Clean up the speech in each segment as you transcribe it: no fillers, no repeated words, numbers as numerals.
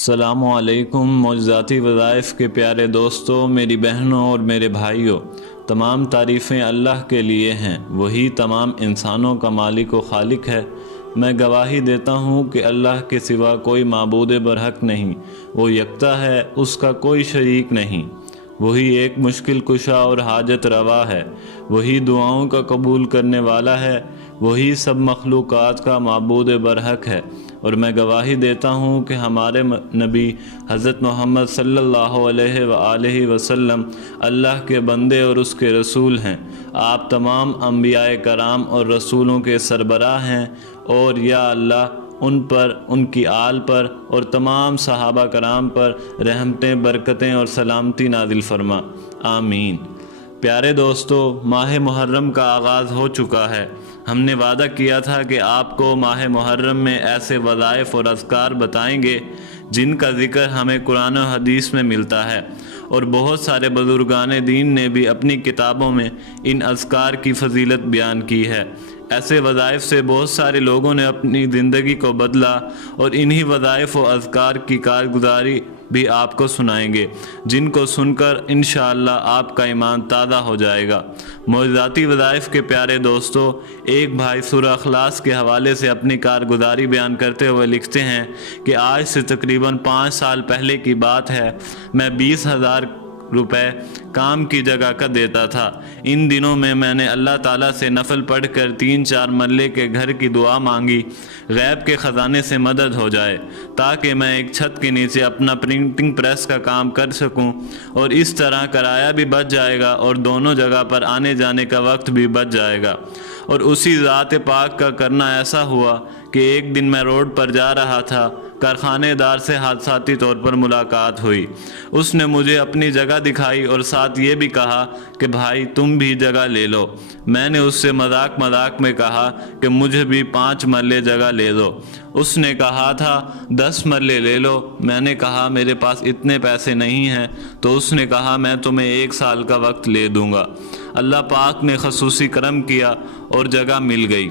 السلام علیکم معجزاتی وظائف کے پیارے دوستوں، میری بہنوں اور میرے بھائیوں، تمام تعریفیں اللہ کے لیے ہیں۔ وہی تمام انسانوں کا مالک و خالق ہے۔ میں گواہی دیتا ہوں کہ اللہ کے سوا کوئی معبود برحق نہیں، وہ یکتا ہے، اس کا کوئی شریک نہیں۔ وہی ایک مشکل کشا اور حاجت روا ہے، وہی دعاؤں کا قبول کرنے والا ہے، وہی سب مخلوقات کا معبود برحق ہے۔ اور میں گواہی دیتا ہوں کہ ہمارے نبی حضرت محمد صلی اللہ علیہ وآلہ وسلم اللہ کے بندے اور اس کے رسول ہیں۔ آپ تمام انبیاء کرام اور رسولوں کے سربراہ ہیں، اور یا اللہ ان پر، ان کی آل پر اور تمام صحابہ کرام پر رحمتیں، برکتیں اور سلامتی نازل فرما، آمین۔ پیارے دوستو، ماہ محرم کا آغاز ہو چکا ہے۔ ہم نے وعدہ کیا تھا کہ آپ کو ماہ محرم میں ایسے وظائف اور اذکار بتائیں گے جن کا ذکر ہمیں قرآن و حدیث میں ملتا ہے، اور بہت سارے بزرگان دین نے بھی اپنی کتابوں میں ان اذکار کی فضیلت بیان کی ہے۔ ایسے وظائف سے بہت سارے لوگوں نے اپنی زندگی کو بدلا، اور انہی وظائف و اذکار کی کارگزاری بھی آپ کو سنائیں گے، جن کو سن کر انشاءاللہ آپ کا ایمان تازہ ہو جائے گا۔ معجزاتی وظائف کے پیارے دوستو، ایک بھائی سورہ اخلاص کے حوالے سے اپنی کارگزاری بیان کرتے ہوئے لکھتے ہیں کہ آج سے تقریباً 5 سال پہلے کی بات ہے، میں 20,000 روپے کام کی جگہ کا دیتا تھا۔ ان دنوں میں نے اللہ تعالیٰ سے نفل پڑھ کر 3-4 مرلے کے گھر کی دعا مانگی، غیب کے خزانے سے مدد ہو جائے تاکہ میں ایک چھت کے نیچے اپنا پرنٹنگ پریس کا کام کر سکوں، اور اس طرح کرایہ بھی بچ جائے گا اور دونوں جگہ پر آنے جانے کا وقت بھی بچ جائے گا۔ اور اسی ذات پاک کا کرنا ایسا ہوا کہ ایک دن میں روڈ پر جا رہا تھا، کارخانے دار سے حادثاتی طور پر ملاقات ہوئی۔ اس نے مجھے اپنی جگہ دکھائی اور ساتھ یہ بھی کہا کہ بھائی تم بھی جگہ لے لو۔ میں نے اس سے مذاق میں کہا کہ مجھے بھی 5 مرلے جگہ لے دو۔ اس نے کہا تھا 10 مرلے لے لو۔ میں نے کہا میرے پاس اتنے پیسے نہیں ہیں، تو اس نے کہا میں تمہیں 1 سال کا وقت لے دوں گا۔ اللہ پاک نے خصوصی کرم کیا اور جگہ مل گئی۔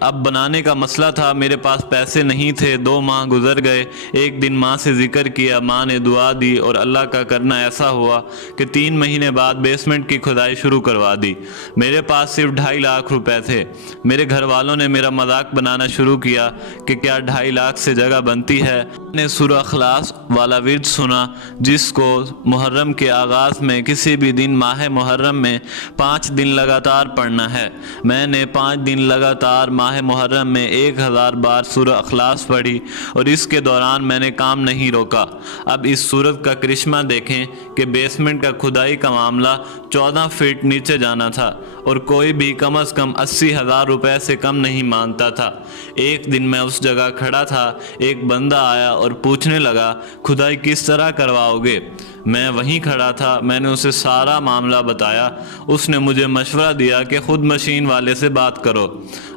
اب بنانے کا مسئلہ تھا، میرے پاس پیسے نہیں تھے۔ 2 ماہ گزر گئے۔ ایک دن ماں سے ذکر کیا، ماں نے دعا دی، اور اللہ کا کرنا ایسا ہوا کہ 3 مہینے بعد بیسمنٹ کی کھدائی شروع کروا دی۔ میرے پاس صرف 2.5 لاکھ روپے تھے۔ میرے گھر والوں نے میرا مذاق بنانا شروع کیا کہ کیا 2.5 لاکھ سے جگہ بنتی ہے۔ میں نے سورہ اخلاص والا ورد سنا، جس کو محرم کے آغاز میں کسی بھی دن ماہ محرم میں 5 دن لگاتار پڑھنا ہے۔ میں نے 5 دن لگاتار ماہ محرم میں 1000 بار سورہ اخلاص پڑھی، اور اس کے دوران میں نے کام نہیں روکا۔ اب اس صورت کا کرشمہ دیکھیں کہ بیسمنٹ کا کھدائی کا معاملہ 14 فٹ نیچے جانا تھا، اور کوئی بھی کم از کم 80,000 روپے سے کم نہیں مانتا تھا۔ ایک دن میں اس جگہ کھڑا تھا، ایک بندہ آیا اور پوچھنے لگا کھدائی کس طرح کرواؤ گے؟ میں وہیں کھڑا تھا، میں نے اسے سارا معاملہ بتایا۔ اس نے مجھے مشورہ دیا کہ خود مشین والے سے بات کرو۔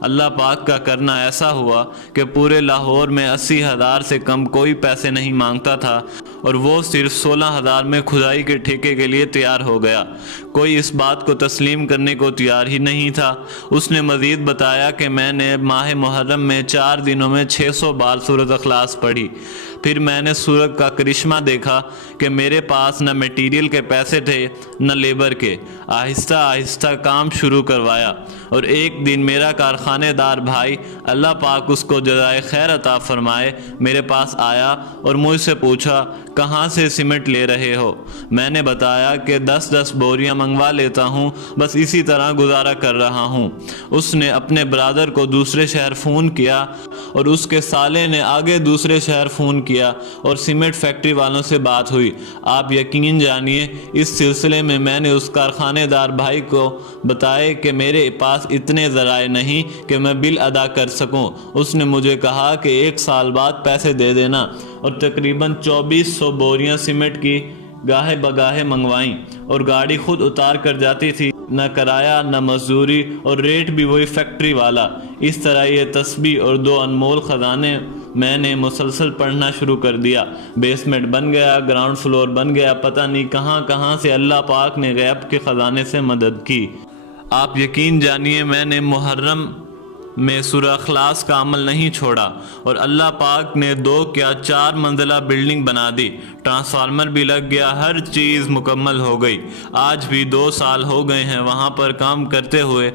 اللہ پاک کا کرنا ایسا ہوا کہ پورے لاہور میں 80,000 سے کم کوئی پیسے نہیں مانگتا تھا، اور وہ صرف 16,000 میں کھدائی کے ٹھیکے کے لیے تیار ہو گیا۔ کوئی اس بات کو تسلیم کرنے کو تیار ہی نہیں تھا۔ اس نے مزید بتایا کہ میں نے ماہ محرم میں 4 دنوں میں 600 بار سورۃ اخلاص پڑھی۔ پھر میں نے سورت کا کرشمہ دیکھا کہ میرے پاس نہ میٹیریل کے پیسے تھے نہ لیبر کے۔ آہستہ آہستہ کام شروع کروایا، اور ایک دن میرا کارخانے دار بھائی، اللہ پاک اس کو جزائے خیر عطا فرمائے، میرے پاس آیا اور مجھ سے پوچھا کہاں سے سیمنٹ لے رہے ہو؟ میں نے بتایا کہ 10-10 بوریاں منگوا لیتا ہوں، بس اسی طرح گزارا کر رہا ہوں۔ اس نے اپنے برادر کو دوسرے شہر فون کیا، اور اس کے سالے نے آگے دوسرے شہر فون کیا، اور سیمنٹ فیکٹری والوں سے بات ہوئی۔ آپ یقین جانیے، اس سلسلے میں نے اس کارخانے دار بھائی کو بتائے کہ میرے پاس اتنے ذرائع نہیں کہ میں بل ادا کر سکوں۔ اس نے مجھے کہا کہ 1 سال بعد پیسے دے دینا، اور تقریباً 2400 بوریاں سیمنٹ کی گاہے بگاہے منگوائیں، اور گاڑی خود اتار کر جاتی تھی، نہ کرایہ نہ مزدوری، اور ریٹ بھی وہی فیکٹری والا۔ اس طرح یہ تسبیح اور 2 انمول خزانے میں نے مسلسل پڑھنا شروع کر دیا۔ بیسمنٹ بن گیا، گراؤنڈ فلور بن گیا، پتہ نہیں کہاں سے اللہ پاک نے غیب کے خزانے سے مدد کی۔ آپ یقین جانیے، میں نے محرم میں سورہ اخلاص کا عمل نہیں چھوڑا، اور اللہ پاک نے 2 کیا 4 منزلہ بلڈنگ بنا دی، ٹرانسفارمر بھی لگ گیا، ہر چیز مکمل ہو گئی۔ آج بھی 2 سال ہو گئے ہیں وہاں پر کام کرتے ہوئے،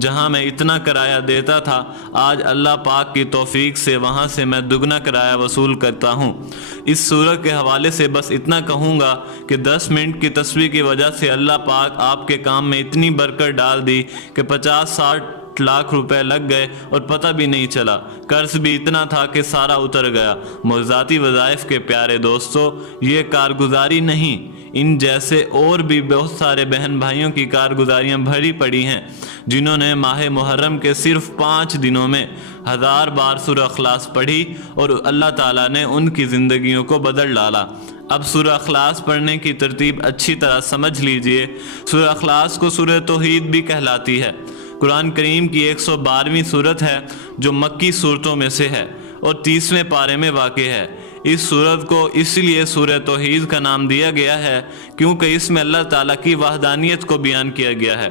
جہاں میں اتنا کرایہ دیتا تھا آج اللہ پاک کی توفیق سے وہاں سے میں دگنا کرایہ وصول کرتا ہوں۔ اس سورت کے حوالے سے بس اتنا کہوں گا کہ 10 منٹ کی تسبیح کی وجہ سے اللہ پاک آپ کے کام میں اتنی برکت ڈال دی کہ 50-60 لاکھ روپے لگ گئے اور پتہ بھی نہیں چلا۔ قرض بھی اتنا تھا کہ سارا اتر گیا۔ معجزاتی وظائف کے پیارے دوستو، یہ کارگزاری نہیں، ان جیسے اور بھی بہت سارے بہن بھائیوں کی کارگزاریاں بھری پڑی ہیں جنہوں نے ماہ محرم کے صرف 5 دنوں میں 1000 بار سورہ اخلاص پڑھی اور اللہ تعالیٰ نے ان کی زندگیوں کو بدل ڈالا۔ اب سورہ اخلاص پڑھنے کی ترتیب اچھی طرح سمجھ لیجئے۔ سورہ اخلاص کو سورہ توحید بھی کہلاتی ہے۔ قرآن کریم کی 112ویں سورت ہے جو مکی سورتوں میں سے ہے اور 30ویں پارے میں واقع ہے۔ اس سورت کو اس لیے سورہ توحید کا نام دیا گیا ہے کیونکہ اس میں اللہ تعالیٰ کی وحدانیت کو بیان کیا گیا ہے۔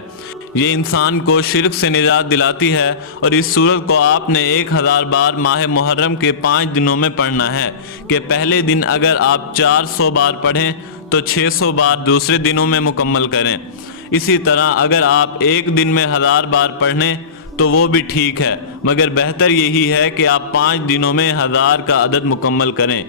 یہ انسان کو شرک سے نجات دلاتی ہے، اور اس سورت کو آپ نے 1000 بار ماہ محرم کے 5 دنوں میں پڑھنا ہے کہ پہلے دن اگر آپ 400 بار پڑھیں تو 600 بار دوسرے دنوں میں مکمل کریں۔ اسی طرح اگر آپ ایک دن میں 1000 بار پڑھیں تو وہ بھی ٹھیک ہے، مگر بہتر یہی ہے کہ آپ 5 دنوں میں 1000 کا عدد مکمل کریں۔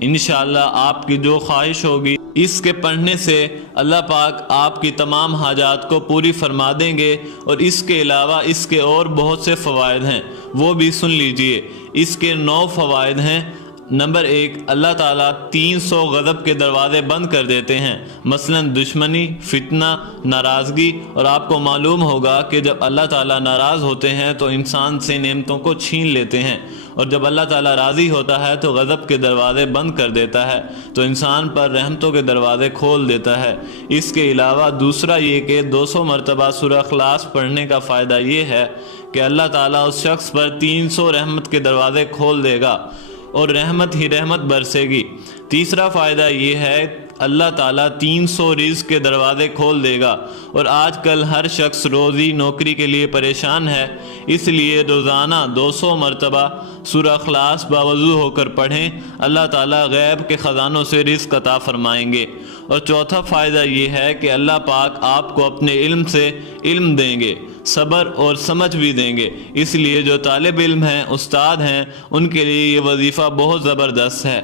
انشاءاللہ آپ کی جو خواہش ہوگی اس کے پڑھنے سے اللہ پاک آپ کی تمام حاجات کو پوری فرما دیں گے، اور اس کے علاوہ اس کے اور بہت سے فوائد ہیں، وہ بھی سن لیجئے۔ اس کے 9 فوائد ہیں۔ نمبر 1، اللہ تعالیٰ 300 غضب کے دروازے بند کر دیتے ہیں، مثلا دشمنی، فتنہ، ناراضگی، اور آپ کو معلوم ہوگا کہ جب اللہ تعالیٰ ناراض ہوتے ہیں تو انسان سے نعمتوں کو چھین لیتے ہیں، اور جب اللہ تعالیٰ راضی ہوتا ہے تو غضب کے دروازے بند کر دیتا ہے، تو انسان پر رحمتوں کے دروازے کھول دیتا ہے۔ اس کے علاوہ دوسرا یہ کہ 200 مرتبہ سورہ اخلاص پڑھنے کا فائدہ یہ ہے کہ اللہ تعالیٰ اس شخص پر 300 رحمت کے دروازے کھول دے گا اور رحمت ہی رحمت برسے گی۔ تیسرا فائدہ یہ ہے اللہ تعالیٰ 300 رزق کے دروازے کھول دے گا، اور آج کل ہر شخص روزی نوکری کے لیے پریشان ہے، اس لیے روزانہ 200 مرتبہ سورہ اخلاص باوضو ہو کر پڑھیں، اللہ تعالیٰ غیب کے خزانوں سے رزق عطا فرمائیں گے۔ اور چوتھا فائدہ یہ ہے کہ اللہ پاک آپ کو اپنے علم سے علم دیں گے، صبر اور سمجھ بھی دیں گے، اس لیے جو طالب علم ہیں، استاد ہیں، ان کے لیے یہ وظیفہ بہت زبردست ہے۔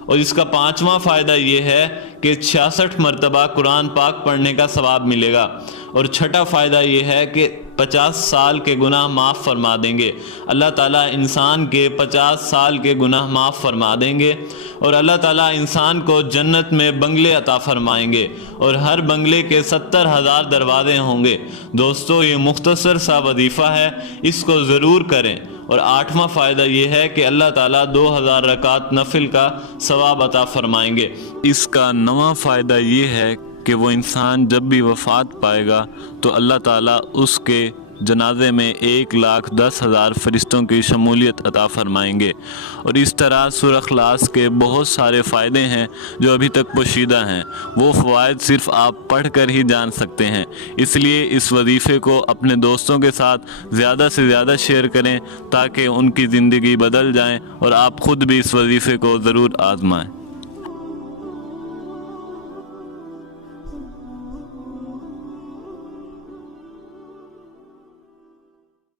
اور اس کا 5واں فائدہ یہ ہے کہ 66 مرتبہ قرآن پاک پڑھنے کا ثواب ملے گا۔ اور چھٹا فائدہ یہ ہے کہ 50 سال کے گناہ معاف فرما دیں گے، اللہ تعالیٰ انسان کے 50 سال کے گناہ معاف فرما دیں گے، اور اللہ تعالیٰ انسان کو جنت میں بنگلے عطا فرمائیں گے، اور ہر بنگلے کے 70,000 دروازے ہوں گے۔ دوستو، یہ مختصر سا وظیفہ ہے، اس کو ضرور کریں۔ اور 8واں فائدہ یہ ہے کہ اللہ تعالیٰ 2000 رکعت نفل کا ثواب عطا فرمائیں گے۔ اس کا 9واں فائدہ یہ ہے کہ وہ انسان جب بھی وفات پائے گا تو اللہ تعالیٰ اس کے جنازے میں 1,10,000 فرشتوں کی شمولیت عطا فرمائیں گے۔ اور اس طرح سورہ اخلاص کے بہت سارے فائدے ہیں جو ابھی تک پوشیدہ ہیں، وہ فوائد صرف آپ پڑھ کر ہی جان سکتے ہیں۔ اس لیے اس وظیفے کو اپنے دوستوں کے ساتھ زیادہ سے زیادہ شیئر کریں تاکہ ان کی زندگی بدل جائیں، اور آپ خود بھی اس وظیفے کو ضرور آزمائیں۔